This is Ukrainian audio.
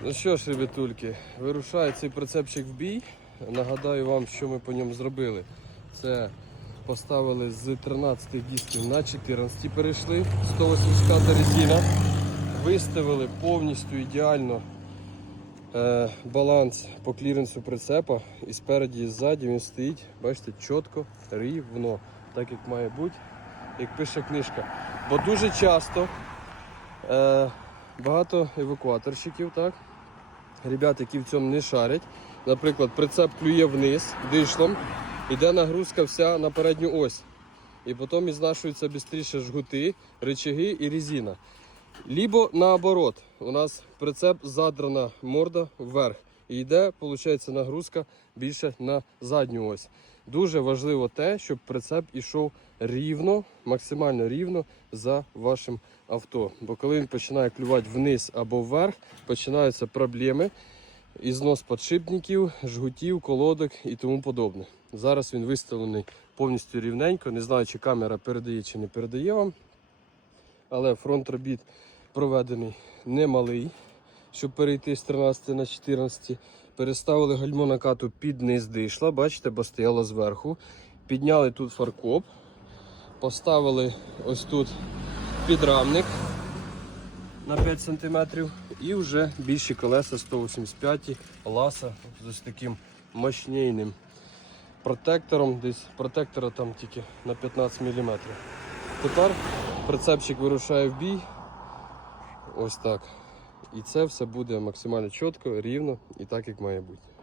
Ну що ж, ребятульки, вирушає цей прицепчик в бій. Нагадаю вам, що ми по ньому зробили. Це поставили з 13 дисків на 14 перейшли, 180 резина. Виставили повністю ідеально е, баланс по кліренсу прицепа. І спереді, і ззаді він стоїть, бачите, чітко, рівно, так як має бути, як пише книжка. Бо дуже часто е, багато евакуаторщиків, так? Ребят, які в цьому не шарять. Наприклад, прицеп клює вниз дишлом, іде нагрузка вся на передню ось. І потім ізнашуються швидше жгути, рычаги і резина. Лібо наоборот, у нас прицеп задрана морда вверх. І йде, виходить, нагрузка більше на задню ось. Дуже важливо те, щоб прицеп ішов рівно, максимально рівно за вашим авто. Бо коли він починає клювати вниз або вверх, починаються проблеми. Ізнос подшипників, жгутів, колодок і тому подобне. Зараз він виставлений повністю рівненько. Не знаю, чи камера передає чи не передає вам. Але фронт робіт проведений немалий, щоб перейти з 13 на 14. Переставили гальмо накату під низ дишла, бачите, бо стояло зверху. Підняли тут фаркоп, поставили ось тут підрамник на 5 см і вже більші колеса 185 ласа з ось таким мощнійним протектором. Десь протектора там тільки на 15 мм. Тепер прицепчик вирушає в бій. Ось так. І це все буде максимально чітко, рівно і так, як має бути.